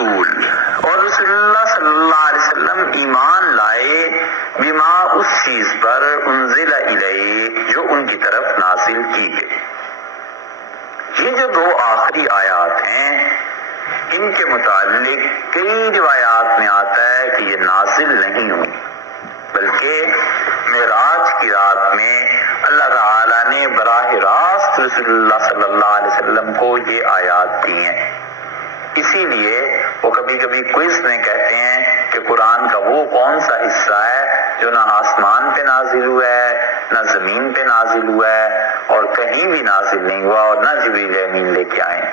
رسول، اور رسول اللہ صلی اللہ علیہ وسلم ایمان لائے بما اس چیز پر انزل الیہ جو ان کی طرف نازل کی گئی۔ یہ جو دو آخری آیات ہیں ان کے متعلق کئی روایات میں آتا ہے کہ یہ نازل نہیں ہوئی، بلکہ معراج کی رات میں اللہ تعالیٰ نے براہ راست رسول اللہ صلی اللہ علیہ وسلم کو یہ آیات دی ہیں۔ اسی لیے وہ کبھی کبھی کوئز میں کہتے ہیں کہ قرآن کا وہ کون سا حصہ ہے جو نہ آسمان پہ نازل ہوا ہے نہ زمین پہ نازل ہوا ہے اور کہیں بھی نازل نہیں ہوا اور نہ جبریل امین لے کے آئے۔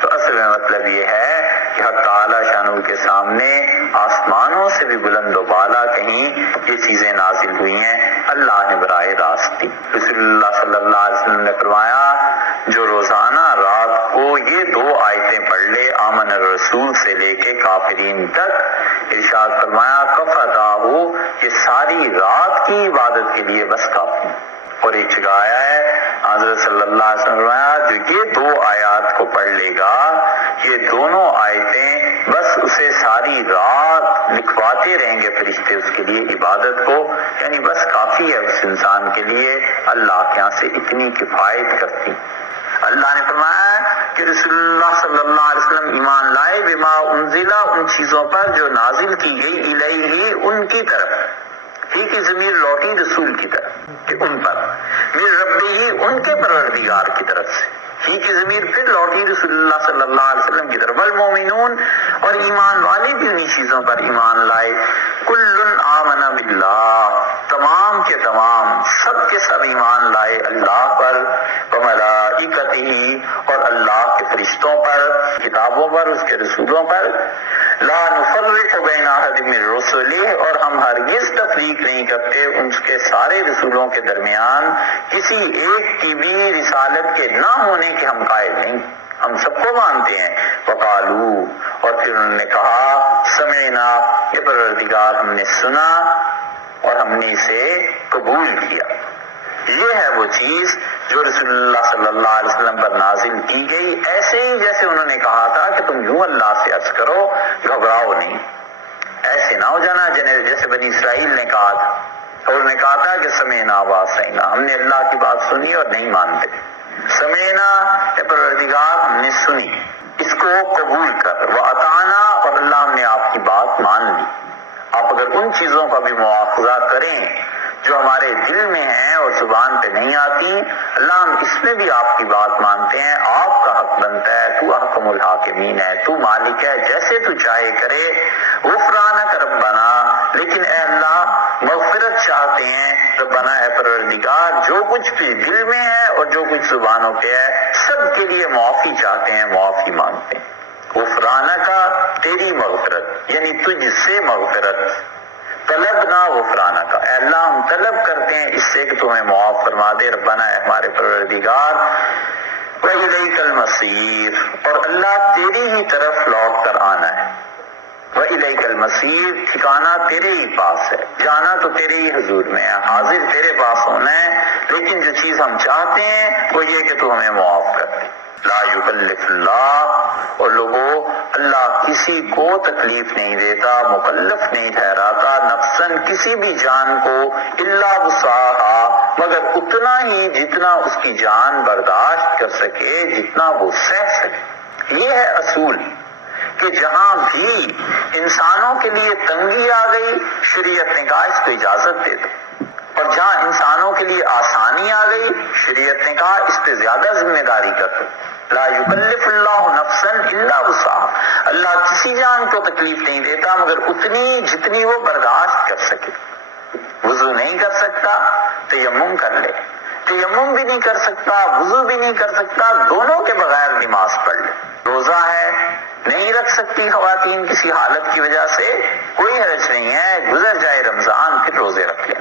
تو اصل میں مطلب یہ ہے کہ حق تعالی شانہ کے سامنے آسمانوں سے بھی بلند و بالا کہیں یہ چیزیں نازل ہوئی ہیں، اللہ نے براہ راست دی۔ رسول اللہ صلی اللہ علیہ وسلم نے فرمایا جو روزانہ رات کو یہ دو آیتیں پڑھ لے آمن الرسول سے لے کے کافرین تک، ارشاد فرمایا کفتاہ، یہ ساری رات کی عبادت کے لیے بس کافی۔ اور ایک جگہ آیا ہے حضرت صلی اللہ علیہ وسلم فرمایا جو یہ دو آیات کو پڑھ لے گا یہ دونوں آیتیں بس اسے ساری رات لکھواتے رہیں گے فرشتے اس کے لیے عبادت کو، یعنی بس کافی ہے اس انسان کے لیے، اللہ کے یہاں سے اتنی کفایت کرتی۔ اللہ نے فرمایا کہ رسول اللہ صلی اللہ علیہ وسلم ایمان لائے بما انزلہ ان چیزوں پر جو نازل کی گئی الیہ ان کی طرف، ہی کی ضمیر لوٹی رسول کی طرف کہ ان پر، من ربہ ان کے پروردگار کی طرف سے، ہی کی ضمیر پھر لوٹی رسول اللہ صلی اللہ علیہ وسلم کی طرف، والمومنون اور ایمان والے بھی انہی چیزوں پر ایمان لائے، کل آمن باللہ تمام کے تمام سب کے سب ایمان لائے اللہ پر، وملائکتہ اور اللہ کے فرشتوں پر، کتابوں پر، اس کے رسولوں پر، لا نفرق بین احد من رسلہ اور ہم ہرگز تفریق نہیں کرتے ان کے سارے رسولوں کے درمیان، کسی ایک کی بھی رسالت کے نہ ہونے کے ہم قائل نہیں، ہم سب کو مانتے ہیں۔ وقالو اور پھر انہوں نے کہا سمعنا، یہ پروردگار ہم نے سنا اور ہم نے اسے قبول کیا۔ یہ ہے وہ چیز جو رسول اللہ صلی اللہ علیہ وسلم پر نازل کی گئی، ایسے ہی جیسے انہوں نے کہا تھا کہ تم یوں اللہ سے عرض کرو، گھبراؤ نہیں، ایسے نہ ہو جانا جیسے بنی اسرائیل نے کہا تھا، اور انہوں نے کہا تھا کہ سمعنا وعصینا، ہم نے اللہ کی بات سنی اور نہیں مانتے۔ سمعنا اے پروردگار ہم نے سنی، اس کو قبول کر، واطعنا اور اللہ ہم نے آپ کی بات مان لی۔ آپ اگر ان چیزوں کا بھی مواخذہ کریں جو ہمارے دل میں ہیں اور زبان پہ نہیں آتی، اللہ ہم اس میں بھی آپ کی بات مانتے ہیں، آپ کا حق بنتا ہے، تو احکم الحاکمین ہے، تو مالک ہے، جیسے تو چاہے کرے، غفرانک ربنا، لیکن اے اللہ مغفرت چاہتے ہیں، ربنا اے پروردگار جو کچھ بھی دل میں ہے اور جو کچھ زبانوں پہ ہے سب کے لیے معافی چاہتے ہیں، معافی مانگتے ہیں۔ غفرانک تیری مغفرت یعنی تجھ سے مغفرت، طلبنا غفرانہ کا، اے اللہ ہم طلب کرتے ہیں اس سے کہ تو ہمیں معاف فرما دے، ربنا اے ہمارے پروردگار، وَإِلَيْكَ الْمَصِيرُ اور اللہ تیری ہی طرف لوٹ کر آنا ہے، وَإِلَيْكَ الْمَصِيرُ ٹھکانہ تیرے ہی پاس ہے، جانا تو تیرے ہی حضور میں ہے، حاضر تیرے پاس ہونا ہے، لیکن جو چیز ہم چاہتے ہیں وہ یہ کہ تو ہمیں معاف کر دے۔ لا یکلف اللہ اور لوگوں اللہ کسی کو تکلیف نہیں دیتا، مکلف نہیں ٹھہراتا نفساً کسی بھی جان کو، الا وسعہا مگر اتنا ہی جتنا اس کی جان برداشت کر سکے، جتنا وہ سہ سکے۔ یہ ہے اصول کہ جہاں بھی انسانوں کے لیے تنگی آ گئی شریعت نے کہا اس کو اجازت دے دو، اور جہاں انسانوں کے لیے آسانی آ گئی شریعت نے کہا اس پہ زیادہ ذمہ داری کر دو۔ لا یکلف اللہ نفسا الا وسعہا، اللہ کسی جان کو تکلیف نہیں دیتا مگر اتنی جتنی وہ برداشت کر سکے۔ وضو نہیں کر سکتا تیمم کر لے، تیمم بھی نہیں کر سکتا وضو بھی نہیں کر سکتا، دونوں کے بغیر نماز پڑھ لے۔ روزہ ہے نہیں رکھ سکتی خواتین کسی حالت کی وجہ سے، کوئی حرج نہیں ہے، گزر جائے رمضان پھر روزے رکھ لیں۔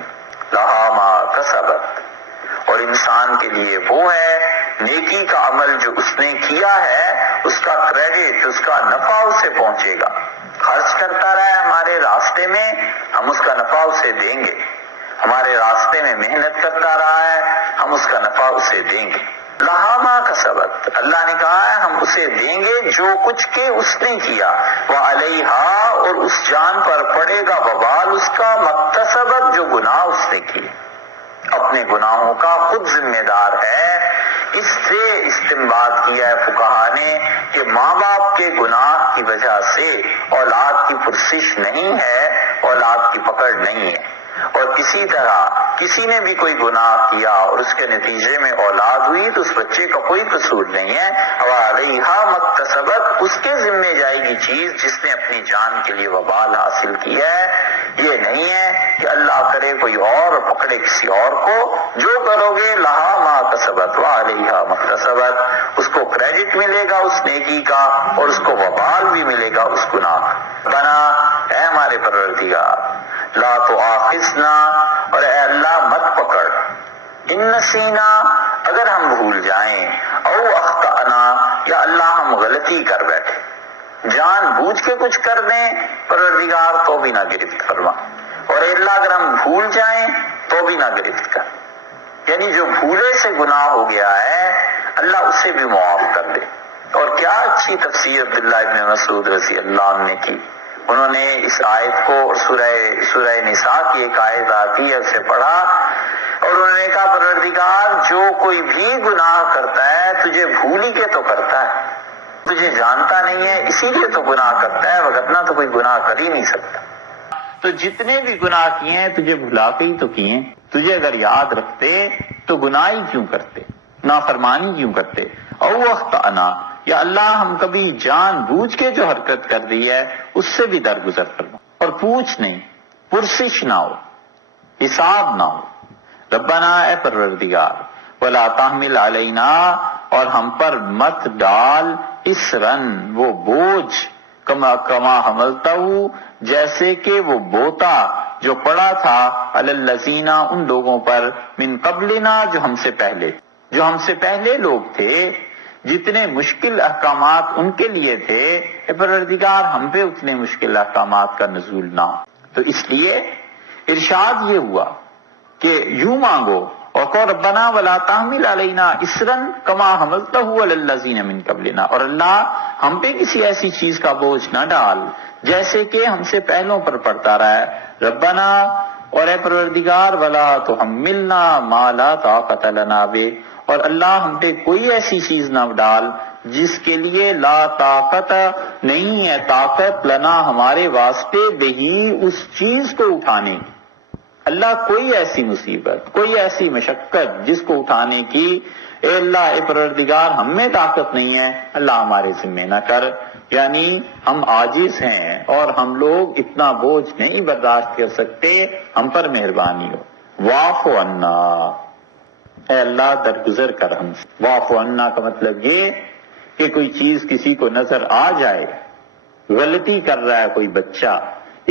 لہا ما کسبت اور انسان کے لیے وہ ہے نیکی کا عمل جو اس نے کیا ہے، اس کا کریڈٹ، اس کا نفع اسے پہنچے گا۔ خرچ کرتا رہا ہمارے راستے میں ہم اس کا نفع اسے دیں گے، ہمارے راستے میں محنت کرتا رہا ہے ہم اس کا نفع اسے دیں گے۔ لہا ما کسبت، اللہ نے کہا ہے ہم اسے دیں گے جو کچھ کہ اس نے کیا، وعلیہا اور اس جان پر پڑے گا وبال اس کا، مکتسبت جو گناہ اس نے کیے، اپنے گناہوں کا خود ذمہ دار ہے۔ اس سے استنباط کیا ہے فقہا نے کہ ماں باپ کے گناہ کی وجہ سے اولاد کی پرسش نہیں ہے، اولاد کی پکڑ نہیں ہے، اور اسی طرح کسی نے بھی کوئی گناہ کیا اور اس کے نتیجے میں اولاد ہوئی تو اس بچے کا کوئی قصور نہیں ہے، وعلیہا مکتسبت، اس کے ذمہ جائے گی چیز جس نے اپنی جان کے لیے وبال حاصل کی ہے۔ یہ نہیں ہے کہ اللہ کرے کوئی اور پکڑے کسی اور کو، جو کرو گے لہا ما کسبت وعلیہا مکتسبت، اس کو کریڈٹ ملے گا اس نیکی کا اور اس کو وبال بھی ملے گا اس گناہ کا۔ بنا اے ہمارے پروردگار، لا تؤاخذنا، اور اے اللہ مت پکڑ، ان نسینا، اگر ہم بھول جائیں، او اخطأنا، یا اللہ ہم غلطی کر بیٹھے، جان بوجھ کے کچھ کر دیں پروردگار تو بھی نہ گرفت فرما، اور اے اللہ اگر ہم بھول جائیں تو بھی نہ گرفت کر، یعنی جو بھولے سے گناہ ہو گیا ہے اللہ اسے بھی معاف کر دے۔ اور کیا اچھی تفسیر عبداللہ ابن مسعود رضی اللہ عنہ نے کی، انہوں نے اس آیت کو سورہ نساء کی ایک آیت آتی ہے اسے پڑھا، اور انہوں نے کہا پروردگار جو کوئی بھی گناہ کرتا ہے تجھے بھول ہی کے تو کرتا ہے، تجھے جانتا نہیں ہے اسی لیے تو گناہ کرتا ہے، وگرنہ تو کوئی گناہ کر ہی نہیں سکتا۔ تو جتنے بھی گناہ کیے ہیں تجھے بھلا کے ہی تو کیے ہیں، تجھے اگر یاد رکھتے تو گناہ ہی کیوں کرتے، نافرمانی کیوں کرتے۔ او اخطأنا، یا اللہ ہم کبھی جان بوجھ کے جو حرکت کر دی ہے اس سے بھی درگزر فرما، اور پوچھ نہیں، پرسش نہ ہو، حساب نہ ہو۔ ربنا، اے پروردگار، ولا تحمل علینا، اور ہم پر مت ڈال، اسرن، وہ بوجھ، کما حملتہ، جیسے کہ وہ بوتا جو پڑا تھا، علی الذین، ان لوگوں پر، من قبلنا، جو ہم سے پہلے لوگ تھے، جتنے مشکل احکامات ان کے لیے تھے، اے پروردگار ہم پہ اتنے مشکل احکامات کا نزول نہ ہو۔ تو اس لیے ارشاد یہ ہوا کہ یوں مانگو، اور کہ ربنا ولا تحمل علینا اسرن کما حملتہ علی الذین من قبلنا، اور اللہ ہم پہ کسی ایسی چیز کا بوجھ نہ ڈال جیسے کہ ہم سے پہلوں پر پڑتا رہا ہے۔ ربنا، اور اے پروردگار، ولا تحملنا ما لا طاقت لنا بہ، اور اللہ ہم پہ کوئی ایسی چیز نہ ڈال جس کے لیے لا طاقت، نہیں ہے طاقت، لنا ہمارے واسطے، بہی، اس چیز کو اٹھانے کی۔ اللہ کوئی ایسی مصیبت، کوئی ایسی مشقت جس کو اٹھانے کی، اے اللہ، اے پروردگار ہم میں طاقت نہیں ہے، اللہ ہمارے ذمہ نہ کر، یعنی ہم عاجز ہیں اور ہم لوگ اتنا بوجھ نہیں برداشت کر سکتے، ہم پر مہربانی ہو۔ واعف عنا، اے اللہ درگزر کر ہم سے۔ واعف عنا کا مطلب یہ کہ کوئی چیز کسی کو نظر آ جائے، غلطی کر رہا ہے کوئی بچہ،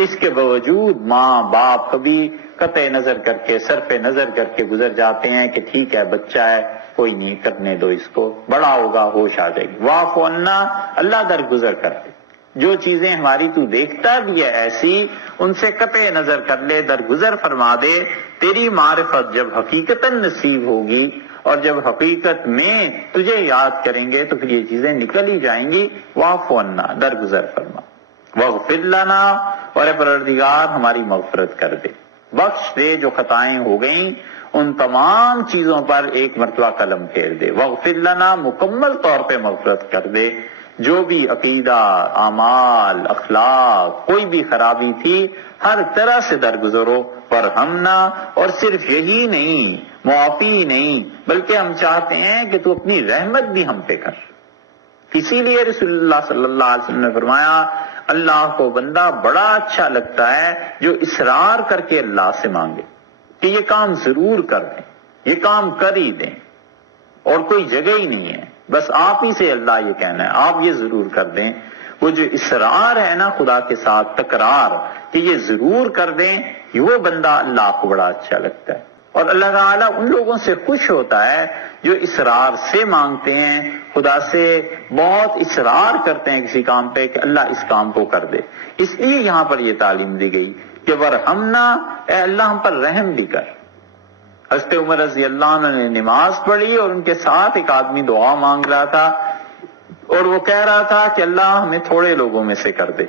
اس کے باوجود ماں باپ کبھی قطع نظر کر کے، صرف نظر کر کے گزر جاتے ہیں کہ ٹھیک ہے بچہ ہے کوئی نہیں، کرنے دو اس کو، بڑا ہوگا ہوش آ جائے گی۔ واعف عنا، اللہ درگزر کر دے، جو چیزیں ہماری تو دیکھتا بھی ہے ایسی، ان سے قطع نظر کر لے، درگزر فرما دے۔ تیری معرفت جب حقیقتاً نصیب ہوگی اور جب حقیقت میں تجھے یاد کریں گے تو پھر یہ چیزیں نکل ہی جائیں گی۔ واعف عنا، درگزر فرما۔ واغفر لنا، اور اے پروردگار ہماری مغفرت کر دے، بخش دے جو خطائیں ہو گئیں، ان تمام چیزوں پر ایک مرتبہ قلم پھیر دے۔ واغفر لنا، مکمل طور پہ مغفرت کر دے، جو بھی عقیدہ، اعمال، اخلاق، کوئی بھی خرابی تھی ہر طرح سے درگزر ہو۔ ورحمنا، اور صرف یہی نہیں، معافی ہی نہیں، بلکہ ہم چاہتے ہیں کہ تو اپنی رحمت بھی ہم پہ کر۔ اسی لیے رسول اللہ صلی اللہ علیہ وسلم نے فرمایا اللہ کو بندہ بڑا اچھا لگتا ہے جو اصرار کر کے اللہ سے مانگے کہ یہ کام ضرور کر دیں، یہ کام کر ہی دیں، اور کوئی جگہ ہی نہیں ہے، بس آپ ہی سے اللہ یہ کہنا ہے آپ یہ ضرور کر دیں۔ وہ جو اصرار ہے نا خدا کے ساتھ، تکرار کہ یہ ضرور کر دیں، وہ بندہ اللہ کو بڑا اچھا لگتا ہے، اور اللہ تعالیٰ ان لوگوں سے خوش ہوتا ہے جو اصرار سے مانگتے ہیں، خدا سے بہت اصرار کرتے ہیں کسی کام پہ کہ اللہ اس کام کو کر دے۔ اس لیے یہاں پر یہ تعلیم دی گئی کہ ورحمنا، اے اللہ ہم پر رحم بھی کر، حضرت عمر رضی اللہ عنہ نے نماز پڑھی اور ان کے ساتھ ایک آدمی دعا مانگ رہا تھا اور وہ کہہ رہا تھا کہ اللہ ہمیں تھوڑے لوگوں میں سے کر دے،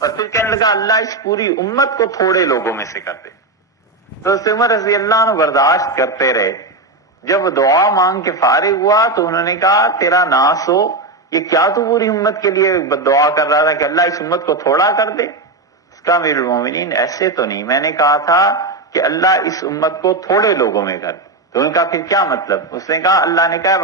اور پھر کہنے لگا اللہ اس پوری امت کو تھوڑے لوگوں میں سے کر دے۔ تو حضرت عمر رضی اللہ عنہ برداشت کرتے رہے۔ جب وہ دعا مانگ کے فارغ ہوا تو انہوں نے کہا تیرا ناس ہو، یہ کیا تو پوری امت کے لیے دعا کر رہا تھا کہ اللہ اس امت کو تھوڑا کر دے؟ اس کا امیر المومنین ایسے تو نہیں، میں نے کہا تھا کہ اللہ اس امت کو تھوڑے لوگوں میں کر دے۔ تو انہوں نے کہا پھر کیا مطلب؟ اس نے کہا اللہ نے کہا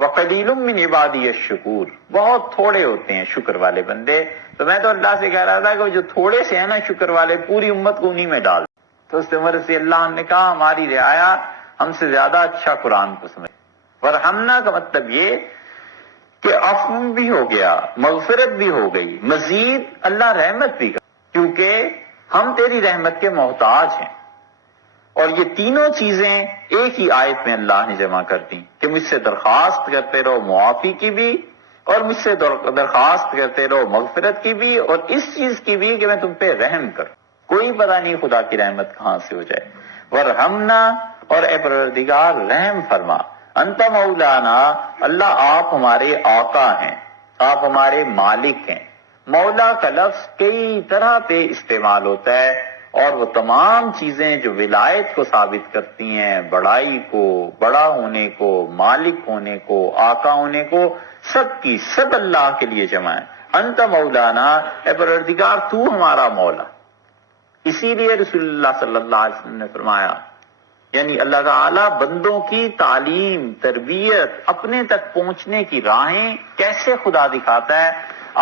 وَقَلِيلٌ مِّنْ عِبَادِيَ الشُّكُورُ، بہت تھوڑے ہوتے ہیں شکر والے بندے۔ تو میں تو اللہ سے کہہ رہا تھا کہ جو تھوڑے سے ہیں نا شکر والے، پوری امت کو انہی میں ڈال۔ تو اس عمر رضی اللہ عنہ نے کہا ہماری رعایا ہم سے زیادہ اچھا قرآن کو سمجھ۔ ورحمنا کا مطلب یہ کہ عفو بھی ہو گیا، مغفرت بھی ہو گئی، مزید اللہ رحمت بھی کر، کیونکہ ہم تیری رحمت کے محتاج ہیں۔ اور یہ تینوں چیزیں ایک ہی آیت میں اللہ نے جمع کر دی کہ مجھ سے درخواست کرتے رہو معافی کی بھی، اور مجھ سے درخواست کرتے رہو مغفرت کی بھی، اور اس چیز کی بھی کہ میں تم پہ رحم کروں۔ کوئی پتہ نہیں خدا کی رحمت کہاں سے ہو جائے۔ ورحمنا، اور اے پروردگار رحم فرما، انت مولانا، اللہ آپ ہمارے آقا ہیں، آپ ہمارے مالک ہیں۔ مولا کا لفظ کئی طرح پہ استعمال ہوتا ہے، اور وہ تمام چیزیں جو ولایت کو ثابت کرتی ہیں، بڑائی کو، بڑا ہونے کو، مالک ہونے کو، آقا ہونے کو، سب کی سب اللہ کے لیے جمع ہے۔ انت مولانا، اے پروردگار تو ہمارا مولا۔ اسی لیے رسول اللہ صلی اللہ علیہ وسلم نے فرمایا، یعنی اللہ تعالیٰ بندوں کی تعلیم، تربیت، اپنے تک پہنچنے کی راہیں کیسے خدا دکھاتا ہے۔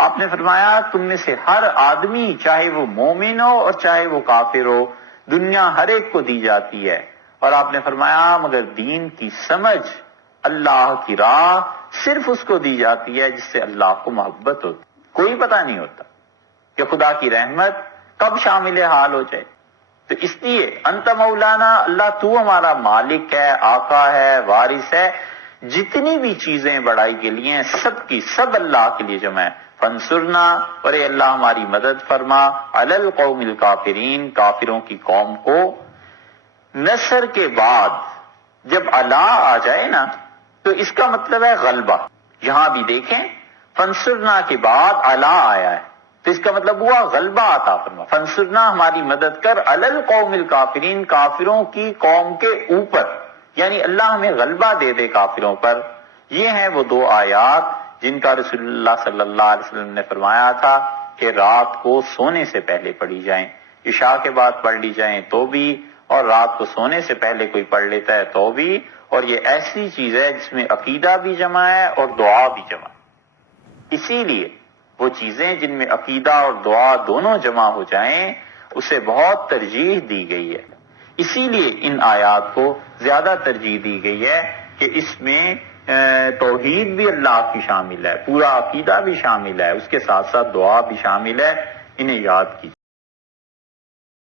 آپ نے فرمایا تم میں سے ہر آدمی، چاہے وہ مومن ہو اور چاہے وہ کافر ہو، دنیا ہر ایک کو دی جاتی ہے، اور آپ نے فرمایا مگر دین کی سمجھ، اللہ کی راہ صرف اس کو دی جاتی ہے جس سے اللہ کو محبت ہوتی۔ کوئی پتہ نہیں ہوتا کہ خدا کی رحمت کب شامل حال ہو جائے۔ تو اس لیے انت مولانا، اللہ تو ہمارا مالک ہے، آقا ہے، وارث ہے۔ جتنی بھی چیزیں بڑائی کے لیے ہیں سب کی سب اللہ کے لیے جمع ہے۔ فانصرنا، اور اے اللہ ہماری مدد فرما، علی القوم الکافرین، کافروں کی قوم کو۔ نصر کے بعد جب علا آ جائے نا تو اس کا مطلب ہے غلبہ۔ یہاں بھی دیکھیں فانصرنا کے بعد علا آیا ہے تو اس کا مطلب ہوا غلبہ عطا فرما۔ فانصرنا، ہماری مدد کر، علی القوم الکافرین، کافروں کی قوم کے اوپر، یعنی اللہ ہمیں غلبہ دے دے کافروں پر۔ یہ ہیں وہ دو آیات جن کا رسول اللہ صلی اللہ علیہ وسلم نے فرمایا تھا کہ رات کو سونے سے پہلے پڑھی جائیں، عشاء کے بعد پڑھ لی جائیں تو بھی، اور رات کو سونے سے پہلے کوئی پڑھ لیتا ہے تو بھی۔ اور یہ ایسی چیز ہے جس میں عقیدہ بھی جمع ہے اور دعا بھی جمع ہے۔ اسی لیے وہ چیزیں جن میں عقیدہ اور دعا دونوں جمع ہو جائیں اسے بہت ترجیح دی گئی ہے۔ اسی لیے ان آیات کو زیادہ ترجیح دی گئی ہے کہ اس میں توحید بھی اللہ کی شامل ہے، پورا عقیدہ بھی شامل ہے، اس کے ساتھ ساتھ دعا بھی شامل ہے۔ انہیں یاد کیجیے۔